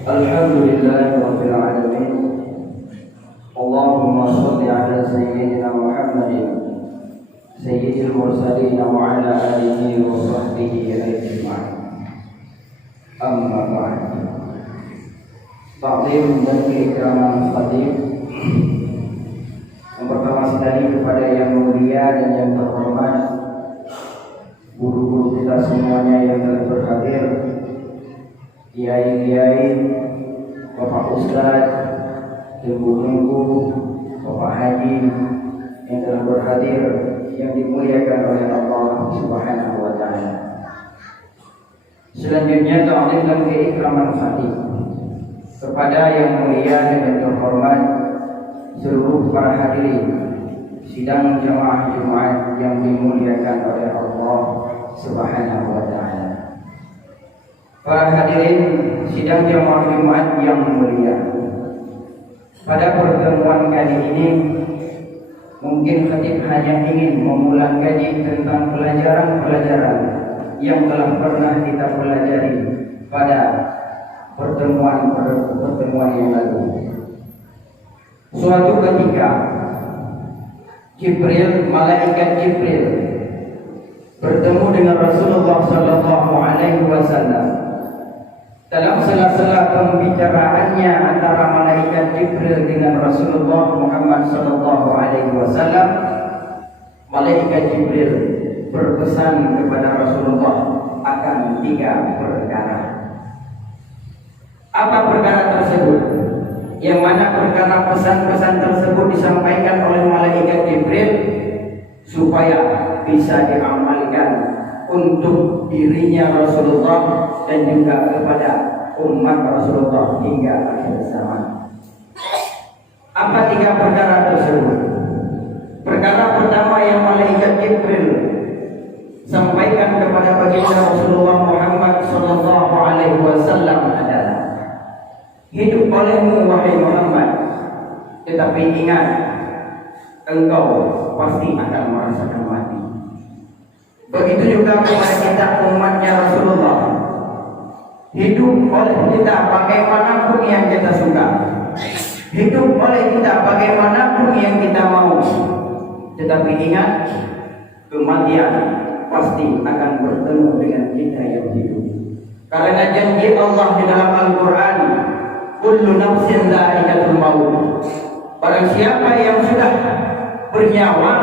Alhamdulillahi rabbil alamin. Allahumma shalli ala sayyidina Muhammadin sayyidil mursalin wa ala alihi wa sahbihi ajma'in. Amma ba'd. Takdim dan keikraman khatib. Yang pertama sekali kepada yang mulia dan yang terhormat, guru-guru kita semuanya yang telah berhadir, kiai-kiai, bapak ustaz, ibu-ibu, bapak haji yang telah berhadir, yang dimuliakan oleh Allah Subhanahu wa ta'ala. Selanjutnya ta'lim dan keikraman khatib kepada yang mulia dan yang terhormat seluruh para hadirin sidang jamaah Jumat yang dimuliakan oleh Allah Subhanahu wa ta'ala. Para hadirin sidang jamaah Jumat yang mulia, pada pertemuan kali ini mungkin khatib hanya ingin mengulang kaji tentang pelajaran-pelajaran yang telah pernah kita pelajari pada pertemuan yang lalu. Suatu ketika malaikat Jibril bertemu dengan Rasulullah sallallahu alaihi wasallam. Dalam sela-sela pembicaraannya antara malaikat Jibril dengan Rasulullah Muhammad sallallahu alaihi wasallam, malaikat Jibril berpesan kepada Rasulullah akan 3 perkara. Apa perkara tersebut? Yang mana perkara pesan-pesan tersebut disampaikan oleh malaikat Jibril supaya bisa diamalkan untuk dirinya Rasulullah dan juga kepada umat Rasulullah hingga akhir zaman. Apa 3 perkara tersebut? Perkara pertama yang malaikat Jibril sampaikan kepada baginda Rasulullah Muhammad sallallahu alaihi wasallam adalah, hidup olehmu wahai Muhammad, tetapi ingat, engkau pasti akan merasakan mati. Begitu juga kepada kita umatnya Rasulullah, hidup oleh kita bagaimanapun yang kita suka, hidup oleh kita bagaimanapun yang kita mau, tetapi ingat, kematian pasti akan bertemu dengan kita yang hidup. Karena janji Allah di dalam Al-Quran, kullu nafsin dha'iqatul maut. Barang siapa yang sudah bernyawa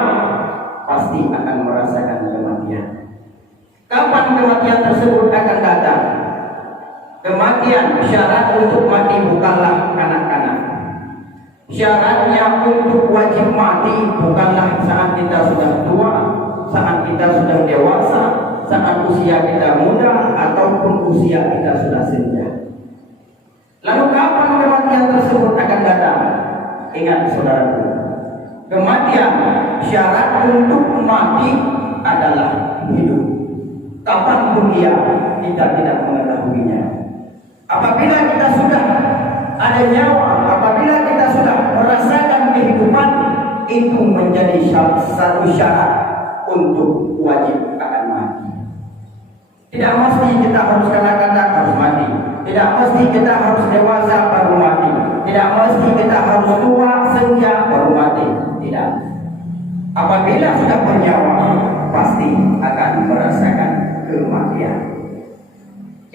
pasti akan merasakan kematian. Kapan kematian tersebut akan datang? Kematian, syarat untuk mati bukanlah kanak-kanak. Syaratnya untuk wajib mati bukanlah saat kita sudah tua, saat kita sudah dewasa, saat usia kita muda, ataupun usia kita sudah senja. Lalu kapan kematian tersebut akan datang? Ingat saudaraku, kematian, syarat untuk mati adalah hidup. Kapanpun ia, kita tidak mengetahuinya. Apabila kita sudah ada nyawa, apabila kita sudah merasakan kehidupan, itu menjadi satu syarat untuk wajib akan mati. Tidak mesti kita harus kanak-kanak harus mati. Tidak mesti kita harus dewasa baru mati. Tidak mesti kita harus tua senja baru mati. Tidak. Apabila sudah bernyawa, pasti akan merasakan kematian.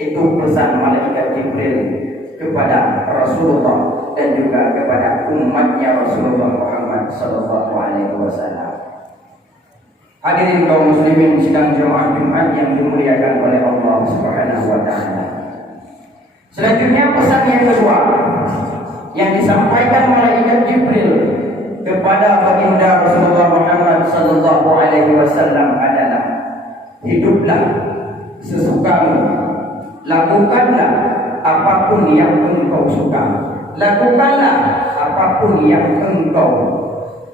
Itu pesan malaikat Jibril kepada Rasulullah dan juga kepada umatnya Rasulullah Muhammad sallallahu alaihi wasallam. Hadirin kaum muslimin sidang jemaah Jumat yang dimuliakan oleh Allah Subhanahu wa ta'ala. Selanjutnya pesan yang kedua yang disampaikan malaikat Jibril kepada baginda Rasulullah Muhammad sallallahu alaihi wasallam adalah, hiduplah sesukamu, lakukanlah apapun yang engkau suka, lakukanlah apapun yang engkau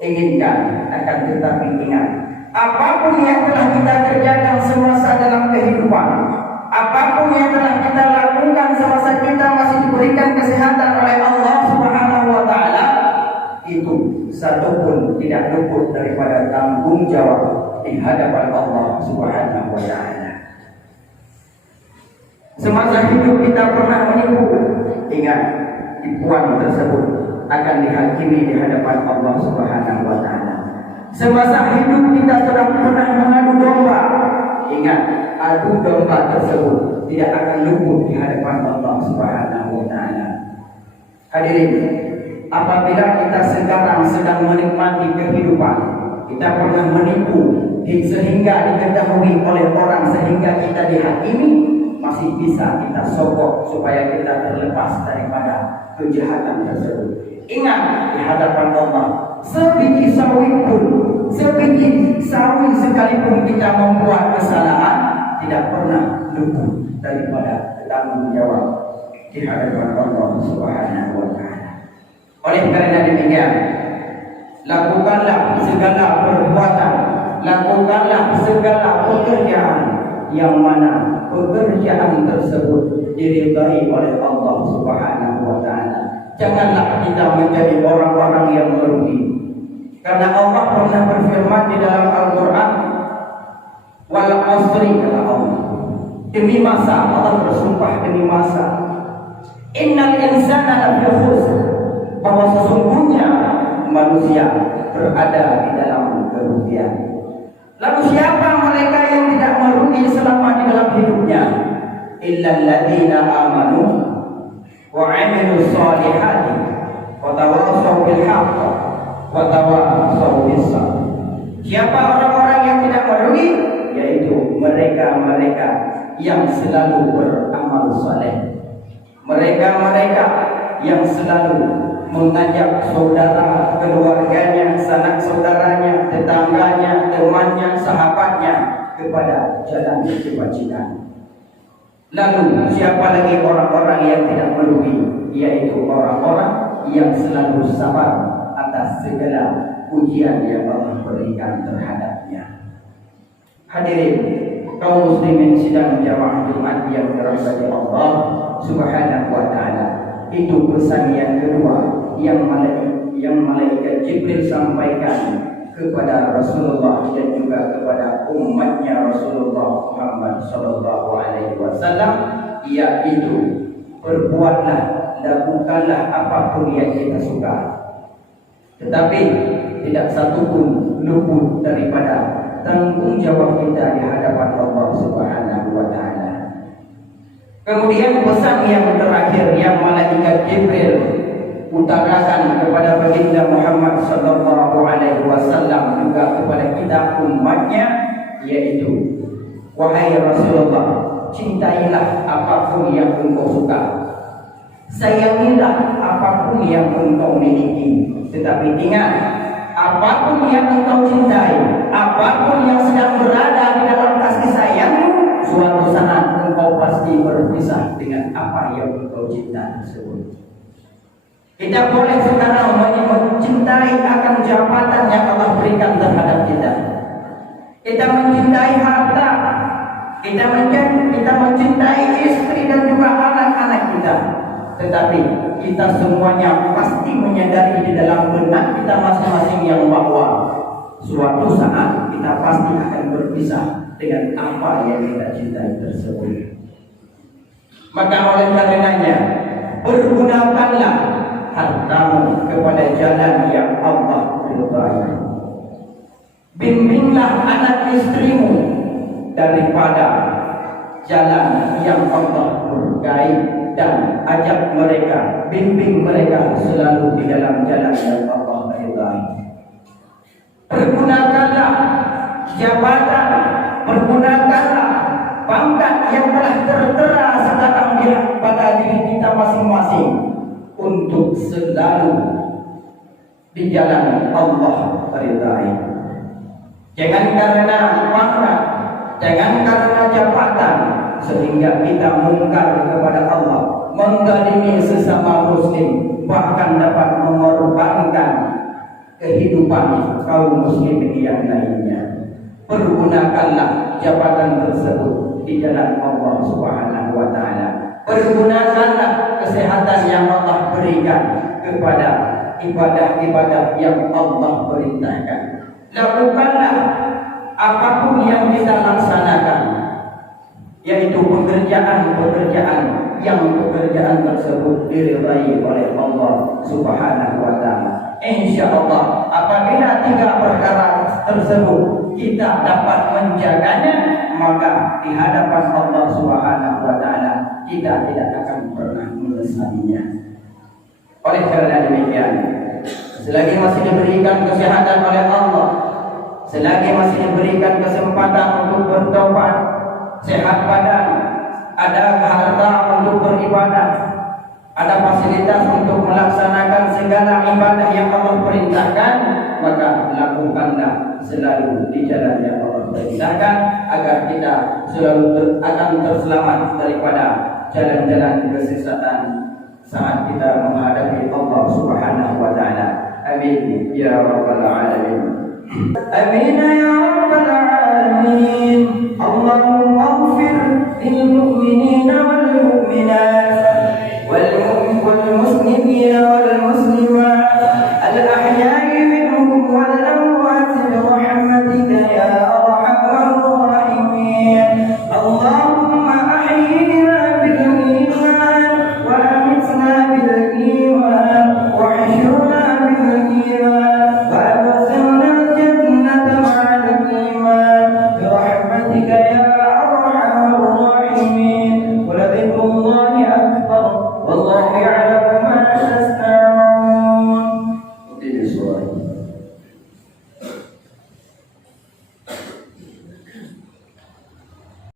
inginkan, akan tetapi ingat, apapun yang telah kita kerjakan semasa dalam kehidupan, apapun yang telah kita lakukan semasa kita masih diberikan kesehatan oleh Allah Subhanahu wa ta'ala, itu satu pun tidak luput daripada tanggung jawab di hadapan Allah Subhanahu wa ta'ala. Semasa hidup kita pernah menipu, ingat tipuan tersebut akan dihakimi di hadapan Allah Subhanahu wa taala. Semasa hidup kita sedang pernah mengadu domba, ingat adu domba tersebut tidak akan luput di hadapan Allah Subhanahu wa taala. Hadirin, apabila kita sekarang sedang menikmati kehidupan, kita pernah menipu sehingga diketahui oleh orang sehingga kita dihakimi, masih bisa kita sokok supaya kita terlepas daripada kejahatan tersebut. Ingat di hadapan Allah, sebiji sawi sekalipun kita membuat kesalahan tidak pernah luput daripada tanggung jawab di hadapan Allah Subhanahu wa taala. Oleh karena demikian, lakukanlah segala perbuatan, lakukanlah segala pekerjaan yang mana pekerjaan tersebut diridai oleh Allah Subhanahu wa taala. Janganlah kita menjadi orang-orang yang merugi. Karena Allah pernah berfirman di dalam Al-Qur'an, wal asri, kata Allah, demi masa, Allah bersumpah demi masa, innal insana lafi khusr, bahwa sesungguhnya manusia berada di dalam kerugian. Lalu siapa mereka yang tidak merugi selama di dalam hidupnya? Illal ladzina amanu wa 'amilus shalihati wa tawassaw bil haqq wa tawassaw bis sabr. Siapa orang-orang yang tidak merugi? Yaitu mereka-mereka yang selalu beramal saleh. Mereka-mereka yang selalu mengajak saudara, keluarganya, sanak saudaranya, tetangganya, temannya, sahabatnya kepada jalan kebajikan. Lalu siapa lagi orang-orang yang tidak merugi? Yaitu orang-orang yang selalu sabar atas segala ujian yang Allah berikan terhadapnya. Hadirin kaum muslimin sidang jamaah Jumat yang dirahmati Allah Subhanahu wa taala. Itu pesan yang kedua yang malaikat Jibril sampaikan kepada Rasulullah dan juga kepada umatnya Rasulullah Muhammad sallallahu alaihi wasallam, yaitu berbuatlah, lakukanlah apapun yang kita suka, tetapi tidak satupun luput daripada tanggung jawab kita di hadapan Allah Subhanahu wa taala. Kemudian pesan yang terakhir yang malaikat Jibril utarakan kepada baginda Muhammad sallallahu alaihi wasallam juga kepada kita umatnya, yaitu wahai Rasulullah, cintailah apapun yang engkau suka, sayangilah apapun yang engkau miliki, tetapi ingat, apapun yang engkau cintai, apapun yang sedang berada di dalam kasih sayangmu, suatu saat engkau pasti berpisah dengan apa yang engkau cinta tersebut. Kita boleh sekarang mencintai akan jabatan yang Allah berikan terhadap kita. Kita mencintai harta, kita mencintai istri dan juga anak-anak kita. Tetapi kita semuanya pasti menyadari di dalam benak kita masing-masing yang bahwa suatu saat kita pasti akan berpisah dengan apa yang kita cintai tersebut. Maka oleh karenanya, pergunakanlah hartamu kepada jalan yang Allah ridhai. Bimbinglah anak istrimu daripada jalan yang Allah murkai, dan ajak mereka, bimbing mereka selalu di dalam jalan yang Allah ridhai. Pergunakanlah jabatan, pergunakanlah pangkat yang telah tertera sekarang pada diri kita masing-masing untuk selalu di jalan Allah ridhai. Jangan karena pangkat, jangan karena jabatan sehingga kita mungkar kepada Allah, menzalimi sesama muslim, bahkan dapat mengorbankan kehidupan kaum muslimin yang lainnya. Pergunakanlah jabatan tersebut di jalan Allah Subhanahu wa taala. Pergunakanlah kesehatan yang Allah berikan kepada ibadah-ibadah yang Allah perintahkan. Lakukanlah apapun yang kita laksanakan, yaitu pekerjaan-pekerjaan yang pekerjaan tersebut diridai oleh Allah Subhanahu wa taala. Insyaallah apabila 3 perkara tersebut kita dapat menjaganya, maka di hadapan Allah Subhanahu wa taala kita tidak akan pernah menyesalinya. Oleh karena demikian, selagi masih diberikan kesehatan oleh Allah, selagi masih diberikan kesempatan untuk bertobat, sehat badan, ada harta untuk beribadah, ada fasilitas untuk melaksanakan segala ibadah yang Allah perintahkan, maka lakukanlah selalu di jalan yang Allah perintahkan agar kita selalu akan terselamat daripada jalan-jalan kesesatan saat kita menghadapi Allah Subhanahu wa taala. Amin ya rabbal alamin. Amin ya rabbal alamin. Allahumma ighfir lil